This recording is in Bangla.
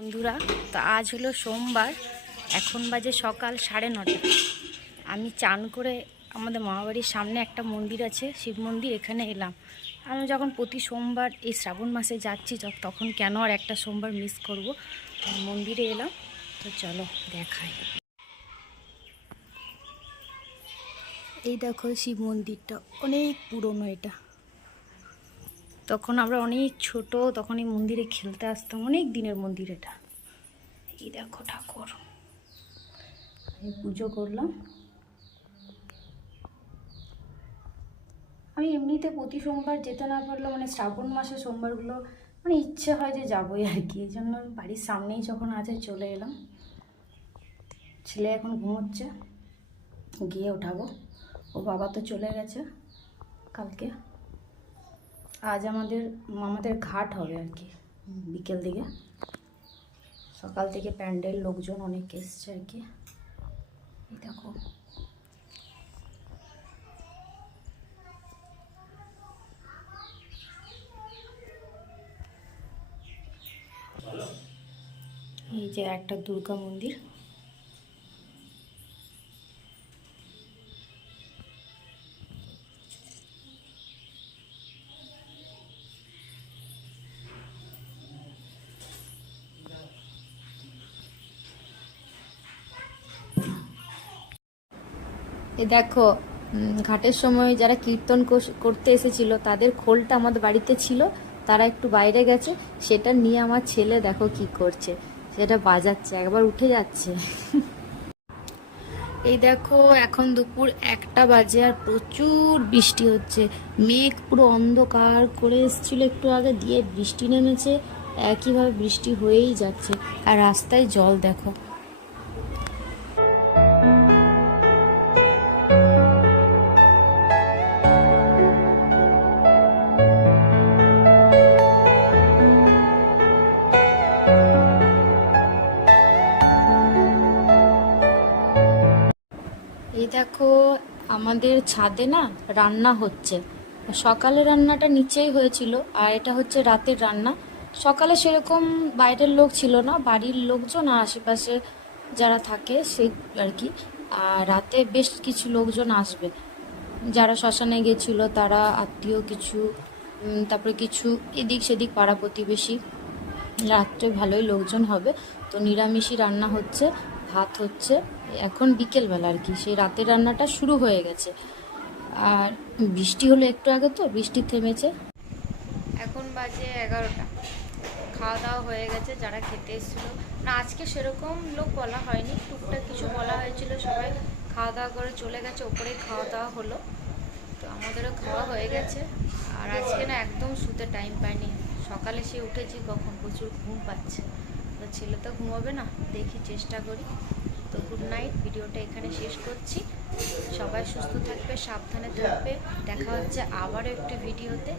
বন্ধুরা, তো আজ হলো সোমবার। এখন বাজে সকাল 9:30। আমি চান করে আমাদের মামাবাড়ির সামনে একটা মন্দির আছে, শিব মন্দির, এখানে এলাম। আমি যখন প্রতি সোমবার এই শ্রাবণ মাসে যাচ্ছি তখন কেন আর একটা সোমবার মিস করব। মন্দিরে এলাম, তো চলো দেখাই। এই দেখো শিব মন্দিরটা অনেক পুরনো। এটা তখন আমরা অনেক ছোট, তখন এই মন্দিরে খেলতে আসতাম। অনেক দিনের মন্দির এটা। এই দেখো ঠাকুর, আমি পুজো করলাম। আমি এমনিতে প্রতি সোমবার যেতে না পারলেও শ্রাবণ মাসে সোমবারগুলো ইচ্ছে হয় যে যাবোই আর কি। এই জন্য বাড়ির সামনেই যখন আছে চলে এলাম। ছেলে এখন ঘুমোচ্ছে, গিয়ে ওঠাবো। ও বাবা তো চলে গেছে কালকে। আজ আমাদের ঘাট হবে আর কি বিকেল দিকে। সকাল থেকে প্যান্ডেল, লোকজন অনেক এসছে আর কি। এই দেখো, এই যে একটা দুর্গা মন্দির। এ দেখো, ঘাটের সময় যারা কীর্তন করতে এসেছিল তাদের খোলটা আমাদের বাড়িতে ছিল, তারা একটু বাইরে গেছে। সেটা নিয়ে আমার ছেলে দেখো কি করছে, সেটা বাজাচ্ছে, একবার উঠে যাচ্ছে। এই দেখো, এখন দুপুর 1টা বাজে আর প্রচুর বৃষ্টি হচ্ছে। মেঘ পুরো অন্ধকার করে এসেছিল একটু আগে, দিয়ে বৃষ্টি নেমেছে। একইভাবে বৃষ্টি হয়েই যাচ্ছে, আর রাস্তায় জল দেখো। এই দেখো, আমাদের ছাদে না রান্না হচ্ছে। সকালে রান্নাটা নিচেই হয়েছিল, আর এটা হচ্ছে রাতের রান্না। সকালে সেরকম বাইরের লোক ছিল না, বাড়ির লোকজন আর আশেপাশে যারা থাকে সেই আর কি। আর রাতে বেশ কিছু লোকজন আসবে, যারা শ্মশানে গেছিলো তারা, আত্মীয় কিছু, তারপরে কিছু এদিক সেদিক পাড়া প্রতিবেশী। রাত্রে ভালোই লোকজন হবে, তো নিরামিষই রান্না হচ্ছে, ভাত হচ্ছে। এখন বিকেলবেলা আর কি, সেই রাতের রান্নাটা শুরু হয়ে গেছে। আর বৃষ্টি হলো একটু আগে, তো বৃষ্টি থেমেছে। এখন বাজে 11টা। খাওয়া দাওয়া হয়ে গেছে। যারা খেতে এসেছিলো না, আজকে সেরকম লোক বলা হয়নি, টুকটাক কিছু বলা হয়েছিল। সবাই খাওয়া দাওয়া করে চলে গেছে, ওপরেই খাওয়া দাওয়া হলো। তো আমাদেরও খাওয়া হয়ে গেছে। আর আজকে না একদম শুতে টাইম পাইনি। সকালে সে উঠেছি কখন, প্রচুর ঘুম পাচ্ছে। তো ছেলে তো ঘুমাবে না, দেখি চেষ্টা করি। তো গুড নাইট, ভিডিওটা এখানে শেষ করছি। সবাই সুস্থ থাকবে, সাবধানে থাকবে। দেখা হচ্ছে আবারও একটি ভিডিওতে।